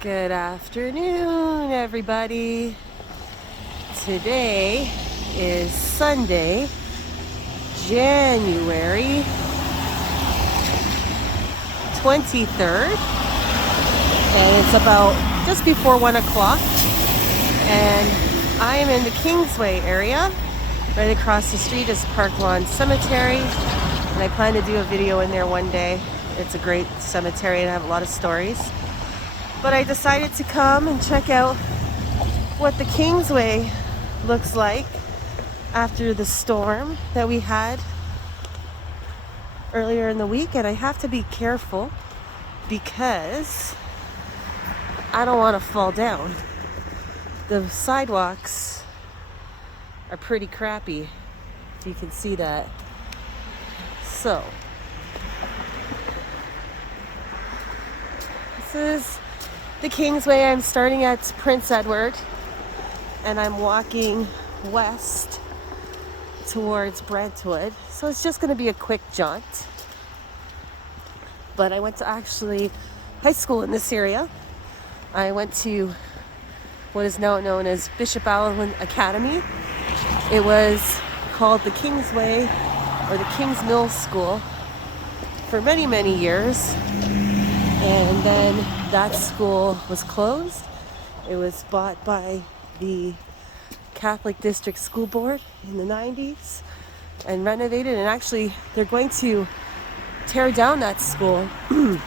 Good afternoon, everybody. Today is Sunday, January 23rd, and it's about just before 1 o'clock, and I am in the Kingsway area. Right across the street is Park Lawn Cemetery, and I plan to do a video in there one day. It's a great cemetery and I have a lot of stories. But I decided to come and check out what the Kingsway looks like after the storm that we had earlier in the week. And I have to be careful because I don't want to fall down. The sidewalks are pretty crappy, if you can see that. So, this is the Kingsway. I'm starting at Prince Edward and I'm walking west towards Brentwood. So it's just going to be a quick jaunt. But I went to actually high school in this area. I went to what is now known as Bishop Allen Academy. It was called the Kingsway or the King's Mill School for many, many years. And then that school was closed. It was bought by the Catholic District School Board in the 90s and renovated. And actually, they're going to tear down that school and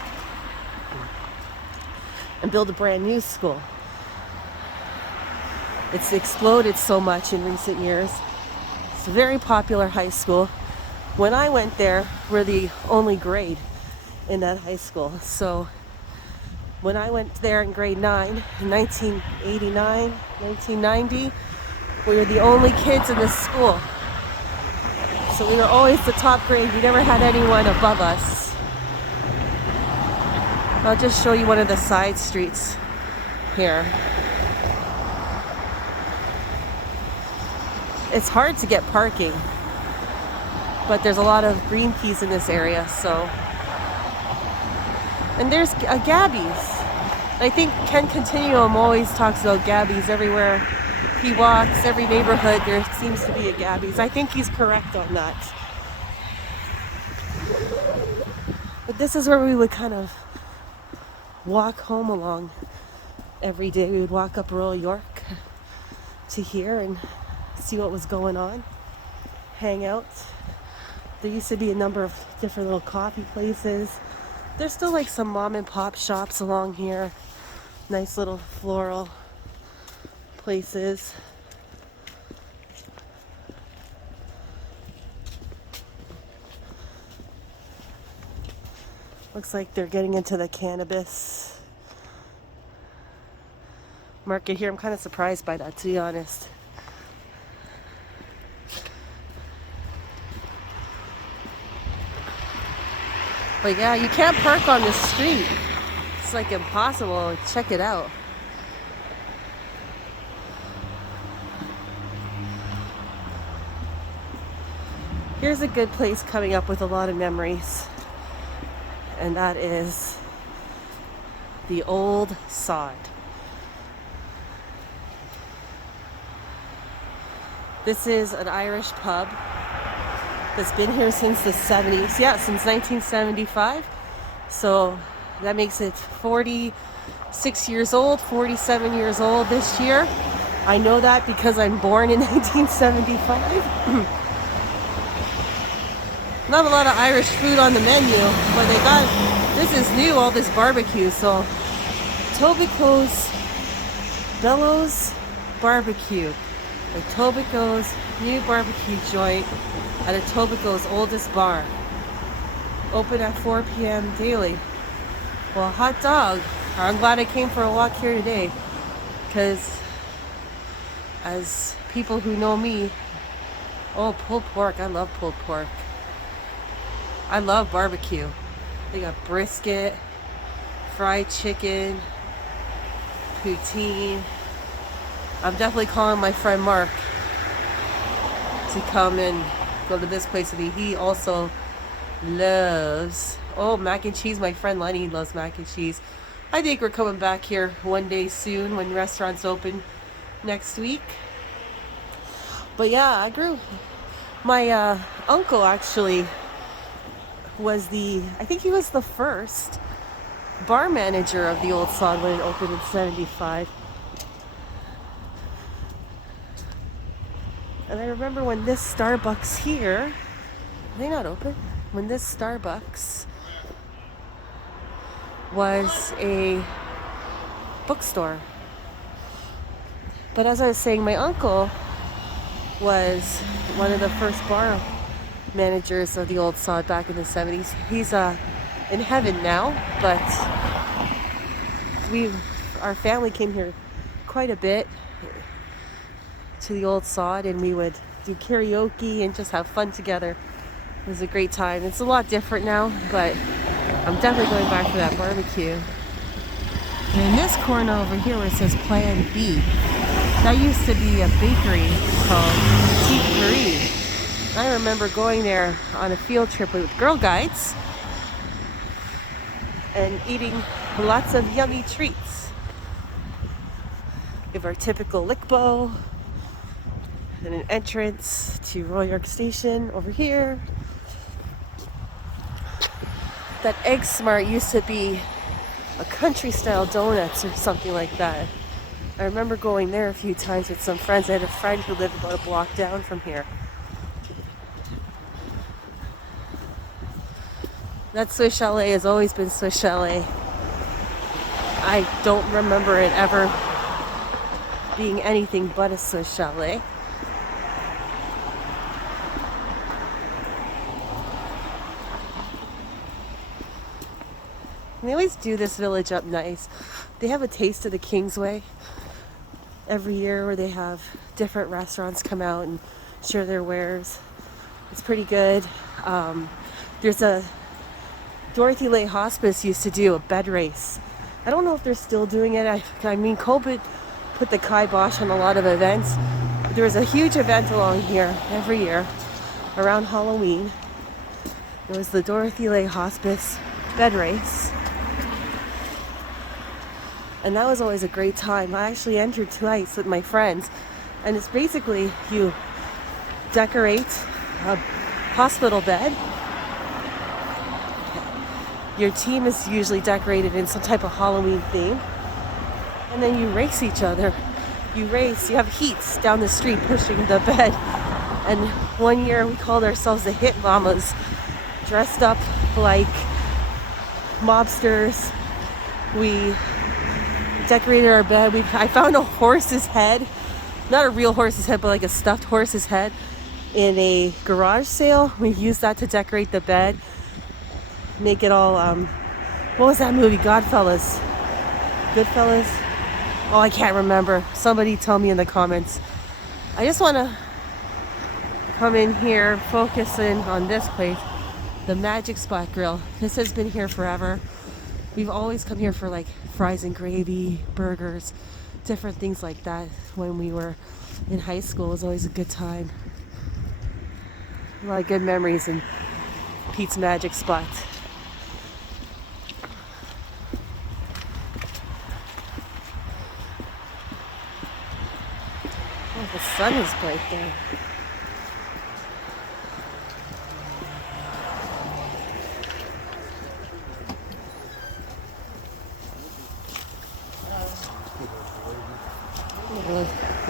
build a brand new school. It's exploded so much in recent years. It's a very popular high school. When I went there, we're the only grade in that high school. So when I went there in grade 9 in 1989, 1990, we were the only kids in this school. So we were always the top grade. We never had anyone above us. I'll just show you one of the side streets here. It's hard to get parking, but there's a lot of green peas in this area, so. And there's a Gabby's. I think Ken Continuum always talks about Gabby's everywhere he walks, every neighborhood there seems to be a Gabby's. I think he's correct on that. But this is where we would kind of walk home along every day. We would walk up Royal York to here and see what was going on, hang out. There used to be a number of different little coffee places. There's still like some mom and pop shops along here. Nice little floral places. Looks like they're getting into the cannabis market here. I'm kind of surprised by that, to be honest. But yeah, you can't park on the street. It's like impossible. Check it out. Here's a good place coming up with a lot of memories. And that is the Old Sod. This is an Irish pub that's been here since the 70s. Yeah, since 1975. So that makes it 46 years old, 47 years old this year. I know that because I'm born in 1975. Not a lot of Irish food on the menu, but they got, this is new, all this barbecue. So Tobico's Bellows Barbecue. The Tobico's new barbecue joint at Etobicoke's oldest bar. Open at 4 p.m. daily. Well, hot dog. I'm glad I came for a walk here today, because as people who know me, oh, pulled pork. I love pulled pork. I love barbecue. They got brisket, fried chicken, poutine. I'm definitely calling my friend Mark to come and go to this place with me. He also loves, oh, mac and cheese. My friend Lenny loves mac and cheese. I think we're coming back here one day soon when restaurants open next week. But yeah, I grew. My uncle actually was I think he was the first bar manager of the Old Sod when it opened in 75. And I remember when this Starbucks here, are they not open? When this Starbucks was a bookstore. But as I was saying, my uncle was one of the first bar managers of the Old Sod back in the 70s. He's in heaven now, but our family came here quite a bit to the Old Sod, and we would do karaoke and just have fun together. It was a great time. It's a lot different now, but I'm definitely going back for that barbecue. And in this corner over here where it says Plan B, that used to be a bakery called Petite Marie. I remember going there on a field trip with Girl Guides and eating lots of yummy treats. We have our typical lickbo and an entrance to Royal York Station over here. That Egg Smart used to be a country style donuts or something like that. I remember going there a few times with some friends. I had a friend who lived about a block down from here. That Swiss Chalet has always been Swiss Chalet. I don't remember it ever being anything but a Swiss Chalet. And they always do this village up nice. They have a taste of the Kingsway every year where they have different restaurants come out and share their wares. It's pretty good. There's a Dorothy Lay Hospice used to do a bed race. I don't know if they're still doing it. I mean, COVID put the kibosh on a lot of events. There was a huge event along here every year around Halloween. It was the Dorothy Lay Hospice bed race. And that was always a great time. I actually entered twice with my friends. And it's basically you decorate a hospital bed. Your team is usually decorated in some type of Halloween theme. And then you race each other. You have heats down the street pushing the bed. And one year we called ourselves the Hit Mamas, dressed up like mobsters. We decorated our bed. I found a horse's head, not a real horse's head, but like a stuffed horse's head in a garage sale. We used that to decorate the bed, make it all, what was that movie? Goodfellas? Oh, I can't remember. Somebody tell me in the comments. I just want to come in here, focus in on this place, the Magic Spot Grill. This has been here forever. We've always come here for like fries and gravy, burgers, different things like that. When we were in high school, it was always a good time. A lot of good memories in Pete's Magic Spot. Oh, the sun is bright there.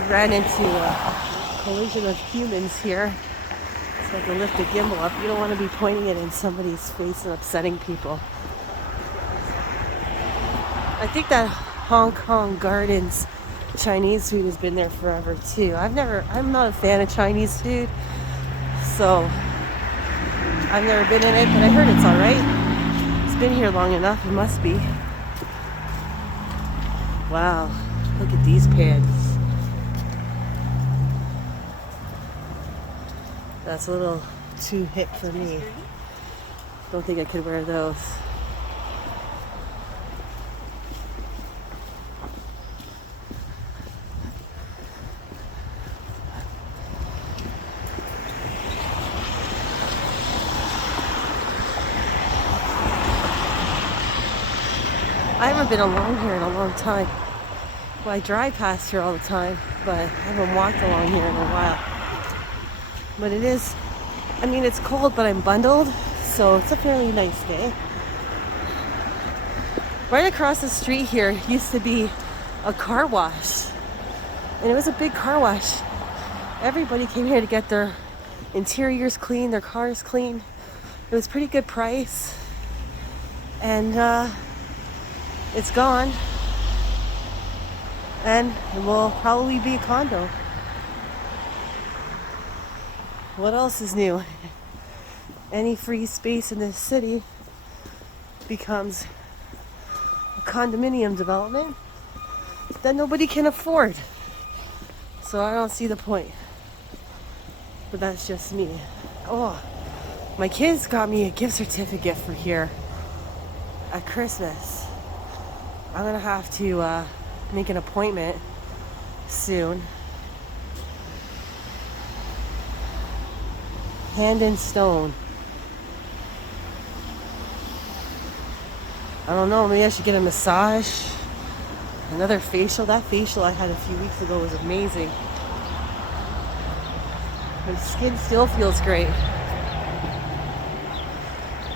Ran into a collision of humans here. So I can lift the gimbal up. You don't want to be pointing it in somebody's face and upsetting people. I think that Hong Kong Gardens Chinese food has been there forever too. I'm not a fan of Chinese food, so I've never been in it, but I heard it's alright. It's been here long enough, it must be. Wow, look at these pants. That's a little too hip for me. Don't think I could wear those. I haven't been along here in a long time. Well, I drive past here all the time, but I haven't walked along here in a while. But it is, I mean, it's cold, but I'm bundled, so it's a fairly nice day. Right across the street here used to be a car wash, and it was a big car wash. Everybody came here to get their interiors clean, their cars clean. It was pretty good price, and it's gone, and it will probably be a condo. What else is new? Any free space in this city becomes a condominium development that nobody can afford. So I don't see the point. But that's just me. Oh, my kids got me a gift certificate for here at Christmas. I'm gonna have to make an appointment soon. Hand and Stone. I don't know, maybe I should get a massage. Another facial. That facial I had a few weeks ago was amazing. My skin still feels great.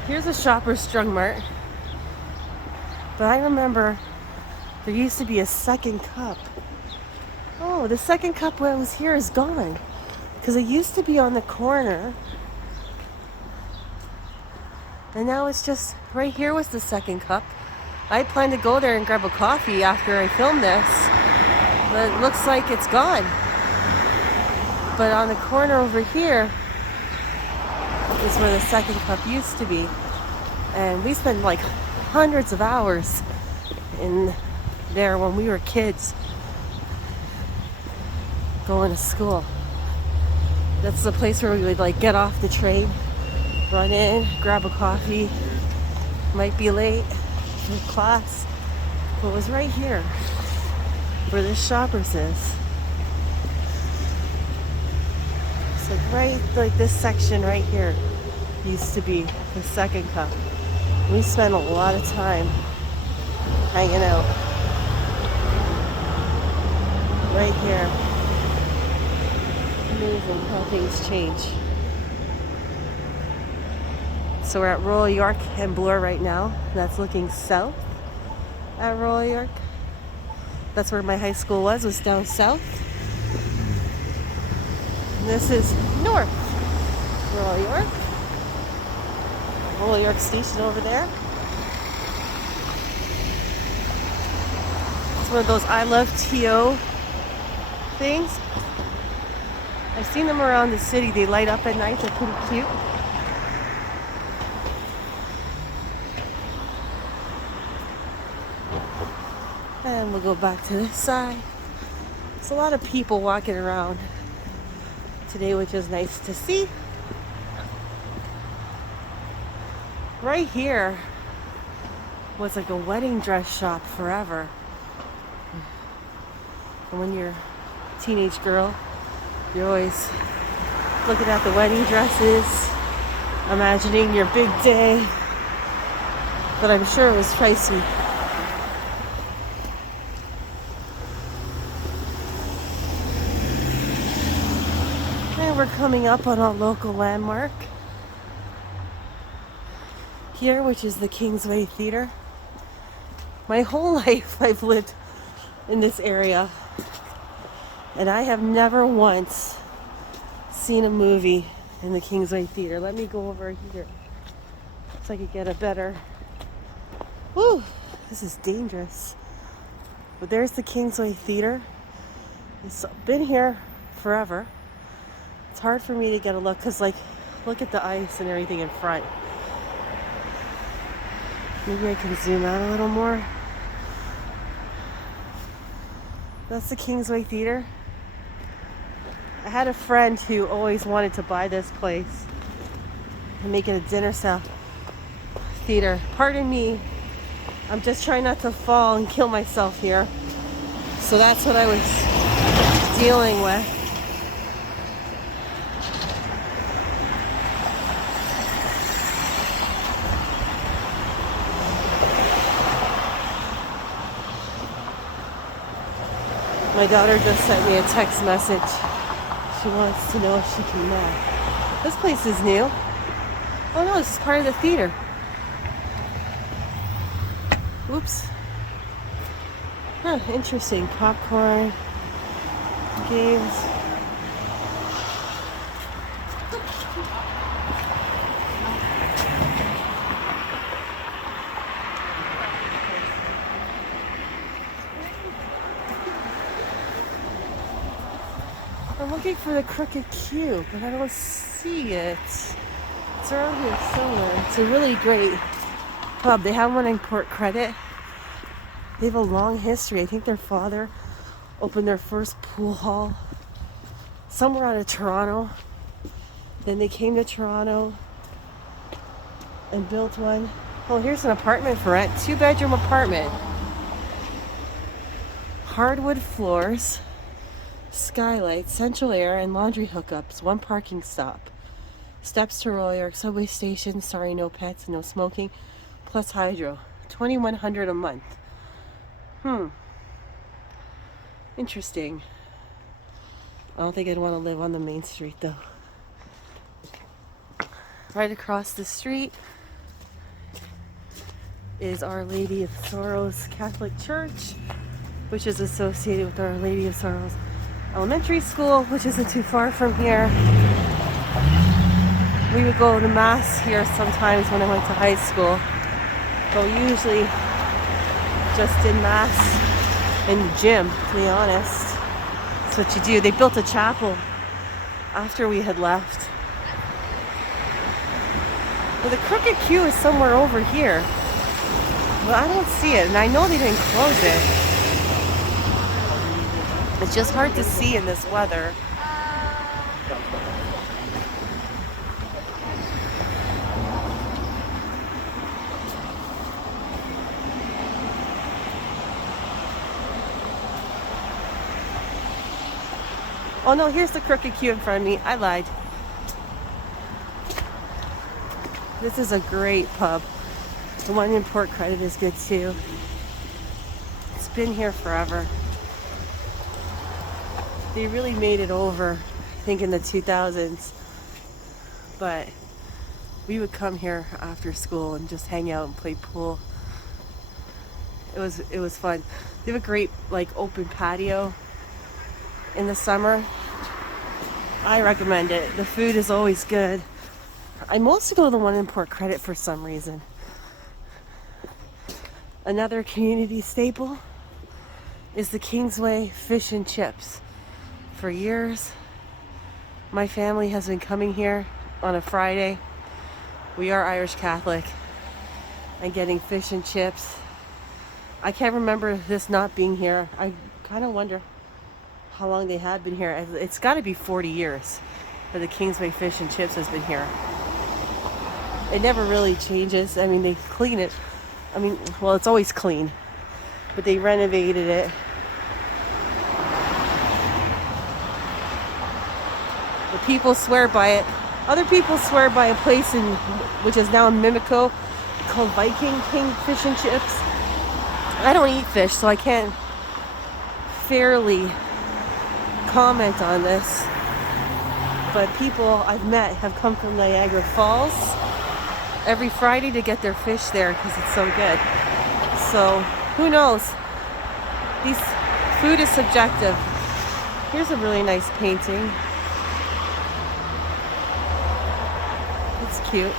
Here's a Shoppers Drug Mart. But I remember there used to be a Second Cup. Oh, the Second Cup when I was here is gone. Because it used to be on the corner. And now it's just right here was the Second Cup. I planned to go there and grab a coffee after I filmed this, but it looks like it's gone. But on the corner over here is where the Second Cup used to be. And we spent like hundreds of hours in there when we were kids going to school. That's the place where we would like get off the train, run in, grab a coffee, might be late for class, but it was right here where this Shoppers is. It's like right, like this section right here used to be the Second Cup. We spent a lot of time hanging out right here. Amazing how things change. So we're at Royal York and Bloor right now. That's looking south at Royal York. That's where my high school was down south. And this is north Royal York. Royal York Station over there. It's one of those I Love TO things. I've seen them around the city. They light up at night. They're pretty cute. And we'll go back to this side. There's a lot of people walking around today, which is nice to see. Right here was like a wedding dress shop forever. And when you're a teenage girl, you're always looking at the wedding dresses, imagining your big day. But I'm sure it was pricey. And we're coming up on a local landmark here, which is the Kingsway Theater. My whole life I've lived in this area, and I have never once seen a movie in the Kingsway Theater. Let me go over here so I could get a better... Woo! This is dangerous. But there's the Kingsway Theater. It's been here forever. It's hard for me to get a look because, like, look at the ice and everything in front. Maybe I can zoom out a little more. That's the Kingsway Theater. I had a friend who always wanted to buy this place and make it a dinner cell theater. Pardon me, I'm just trying not to fall and kill myself here. So that's what I was dealing with. My daughter just sent me a text message. She wants to know if she can knock. This place is new. Oh no, this is part of the theater. Oops. Huh, interesting. Popcorn, games. I'm looking for the Crooked Q, but I don't see it. It's around here somewhere. It's a really great pub. They have one in Port Credit. They have a long history. I think their father opened their first pool hall somewhere out of Toronto. Then they came to Toronto and built one. Oh, here's an apartment for rent. 2-bedroom apartment. Hardwood floors, skylight, central air, and laundry hookups. 1 parking stop. Steps to Royal York subway station. Sorry, no pets, no smoking. Plus hydro. $2,100 a month. Interesting. I don't think I'd want to live on the main street though. Right across the street is Our Lady of Sorrows Catholic Church, which is associated with Our Lady of Sorrows Elementary School, which isn't too far from here. We would go to Mass here sometimes when I went to high school, but we usually just did Mass in the gym, to be honest. That's what you do. They built a chapel after we had left. Well, the Crooked Q is somewhere over here. Well, I don't see it, and I know they didn't close it. It's just hard to see in this weather. Oh no, here's the Crooked Q in front of me. I lied. This is a great pub. The one in Port Credit is good too. It's been here forever. They really made it over, I think in the 2000s. But we would come here after school and just hang out and play pool. It was fun. They have a great open patio in the summer. I recommend it. The food is always good. I mostly go to the one in Port Credit for some reason. Another community staple is the Kingsway fish and chips. For years, my family has been coming here on a Friday. We are Irish Catholic, and getting fish and chips. I can't remember this not being here. I kind of wonder how long they had been here. It's got to be 40 years that the Kingsway fish and chips has been here. It never really changes. I mean, they clean it. I mean, well, it's always clean, but they renovated it. The people swear by it. Other people swear by a place which is now in Mimico called Viking King fish and chips. I don't eat fish, so I can't fairly comment on this. But people I've met have come from Niagara Falls every Friday to get their fish there because it's so good. So who knows? Food is subjective. Here's a really nice painting. It's cute.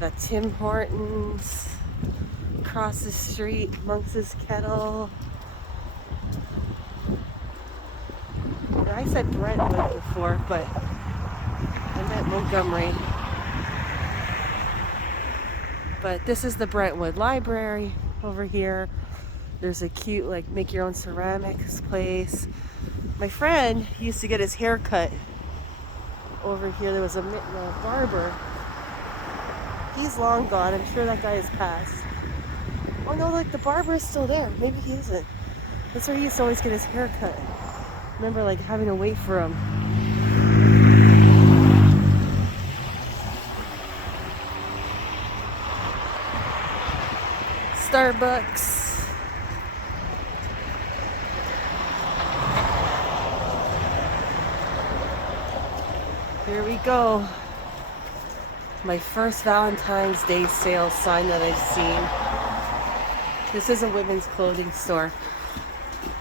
Got Tim Hortons across the street, Monks' Kettle. I said Brentwood before, but I meant Montgomery. But this is the Brentwood Library over here. There's a cute, make your own ceramics place. My friend used to get his hair cut over here. There was a barber. He's long gone. I'm sure that guy has passed. Oh no, the barber is still there. Maybe he isn't. That's where he used to always get his hair cut. Remember having to wait for him. Starbucks. Here we go. My first Valentine's Day sale sign that I've seen. This is a women's clothing store.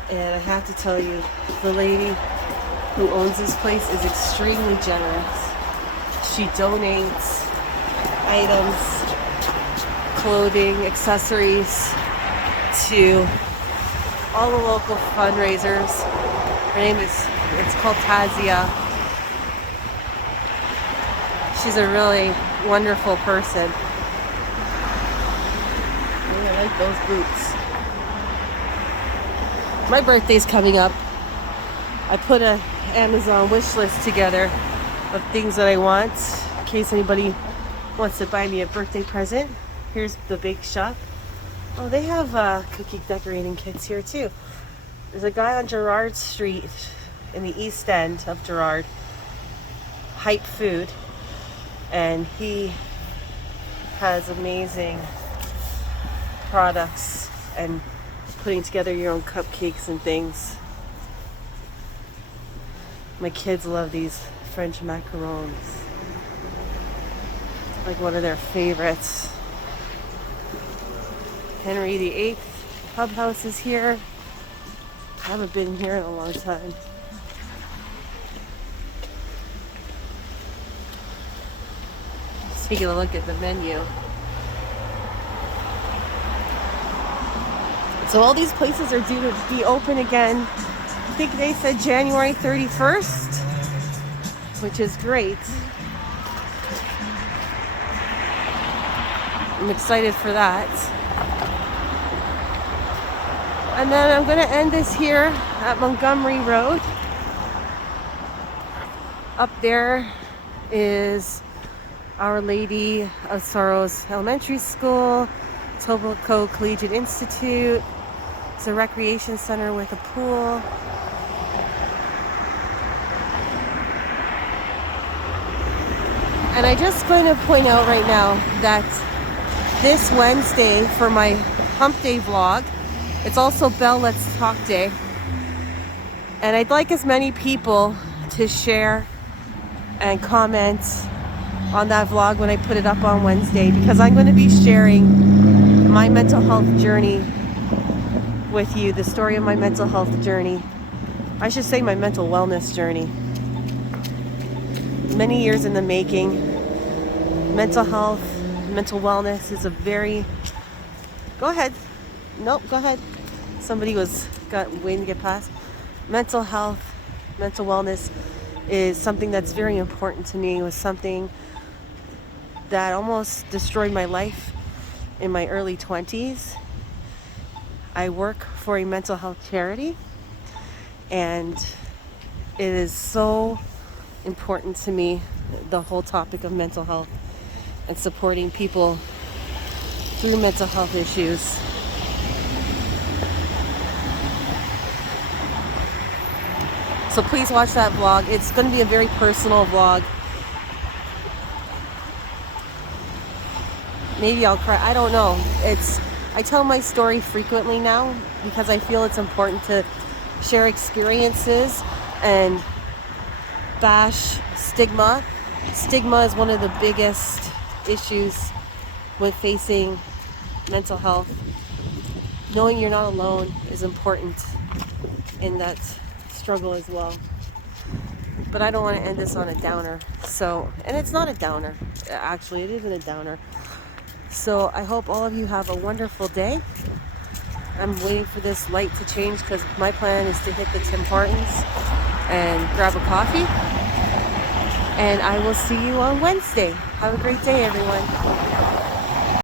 And I have to tell you, the lady who owns this place is extremely generous. She donates items, clothing, accessories to all the local fundraisers. Her name is, it's called Tazia. She's a really wonderful person. Oh, I like those boots. My birthday's coming up. I put an Amazon wish list together of things that I want in case anybody wants to buy me a birthday present. Here's the bake shop. Oh, they have cookie decorating kits here too. There's a guy on Gerrard Street in the east end of Gerrard, Hype Food, and he has amazing products and putting together your own cupcakes and things. My kids love these French macarons. Like one of their favorites. Henry VIII Clubhouse is here. I haven't been here in a long time. Just taking a look at the menu. So all these places are due to be open again. I think they said January 31st, which is great. I'm excited for that. And then I'm going to end this here at Montgomery Road. Up there is Our Lady of Sorrows Elementary School, Tobico Collegiate Institute. It's a recreation center with a pool. And I'm just going to point out right now that this Wednesday for my Hump Day vlog, it's also Belle Let's Talk Day. And I'd like as many people to share and comment on that vlog when I put it up on Wednesday, because I'm going to be sharing my mental health journey with you, the story of my mental health journey. I should say my mental wellness journey. Many years in the making. Mental health, mental wellness is a very... Go ahead. Nope, go ahead. Somebody got waiting to get past. Mental health, mental wellness is something that's very important to me. It was something that almost destroyed my life in my early 20s. I work for a mental health charity, and it is so important to me, the whole topic of mental health and supporting people through mental health issues. So please watch that vlog. It's going to be a very personal vlog. Maybe I'll cry. I don't know. I tell my story frequently now because I feel it's important to share experiences and bash stigma. Stigma is one of the biggest issues with facing mental health. Knowing you're not alone is important in that struggle as well. But I don't want to end this on a downer. And it's not a downer. Actually, it isn't a downer. So I hope all of you have a wonderful day. I'm waiting for this light to change because my plan is to hit the Tim Hortons and grab a coffee. And I will see you on Wednesday. Have a great day, everyone.